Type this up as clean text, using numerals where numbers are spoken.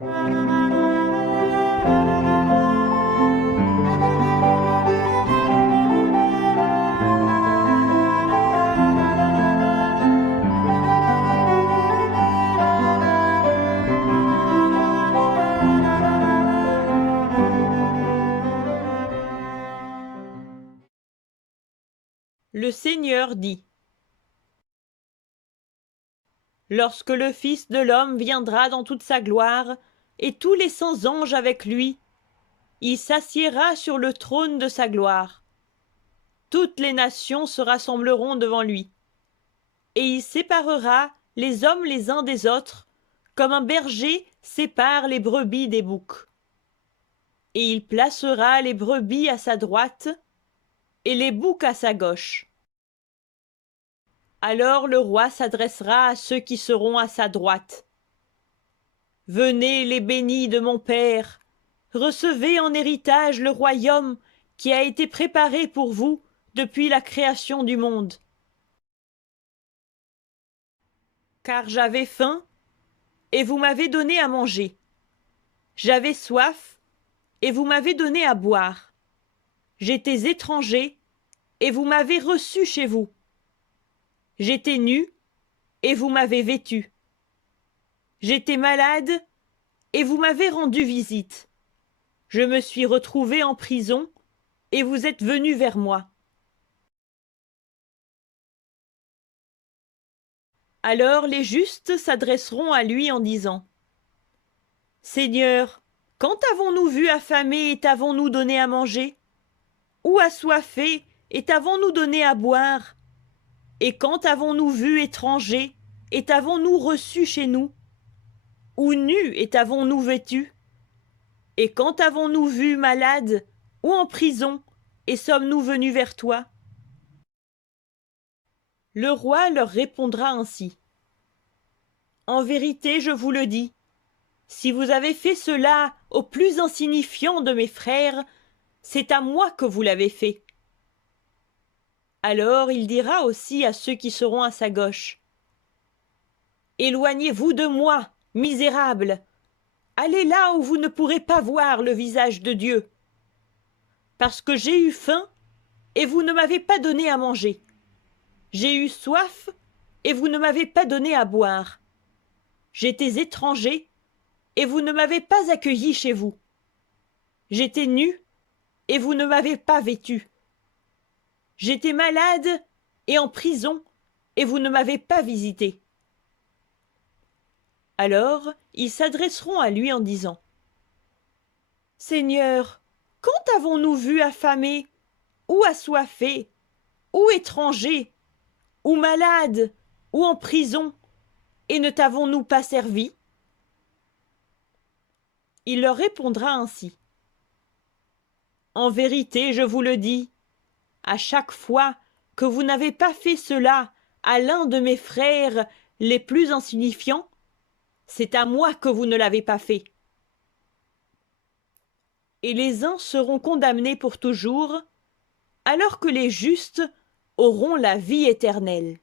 Le Seigneur dit: Lorsque le Fils de l'homme viendra dans toute sa gloire, et tous les saints anges avec lui, il s'assiera sur le trône de sa gloire. Toutes les nations se rassembleront devant lui, et il séparera les hommes les uns des autres, comme un berger sépare les brebis des boucs. Et il placera les brebis à sa droite, et les boucs à sa gauche. Alors le roi s'adressera à ceux qui seront à sa droite. Venez les bénis de mon Père, recevez en héritage le royaume qui a été préparé pour vous depuis la création du monde. Car j'avais faim, et vous m'avez donné à manger. J'avais soif, et vous m'avez donné à boire. J'étais étranger, et vous m'avez reçu chez vous. J'étais nu, et vous m'avez vêtu. J'étais malade, et vous m'avez rendu visite. Je me suis retrouvé en prison, et vous êtes venus vers moi. Alors les justes s'adresseront à lui en disant: Seigneur, quand avons-nous vu affamé et t'avons-nous donné à manger? Ou assoiffé et t'avons-nous donné à boire? Et quand avons-nous vu étranger et t'avons-nous reçu chez nous? Ou nu et t'avons-nous vêtu? Et quand avons-nous vu malade ou en prison et sommes-nous venus vers toi? Le roi leur répondra ainsi: En vérité, je vous le dis, si vous avez fait cela au plus insignifiant de mes frères, c'est à moi que vous l'avez fait. Alors il dira aussi à ceux qui seront à sa gauche: Éloignez-vous de moi, misérables! Allez là où vous ne pourrez pas voir le visage de Dieu. Parce que j'ai eu faim, et vous ne m'avez pas donné à manger. J'ai eu soif, et vous ne m'avez pas donné à boire. J'étais étranger, et vous ne m'avez pas accueilli chez vous. J'étais nu, et vous ne m'avez pas vêtu. J'étais malade et en prison, et vous ne m'avez pas visité. Alors ils s'adresseront à lui en disant: Seigneur, quand avons-nous vu affamé, ou assoiffé, ou étranger, ou malade, ou en prison, et ne t'avons-nous pas servi? Il leur répondra ainsi: En vérité, je vous le dis, à chaque fois que vous n'avez pas fait cela à l'un de mes frères les plus insignifiants, c'est à moi que vous ne l'avez pas fait. Et les uns seront condamnés pour toujours, alors que les justes auront la vie éternelle.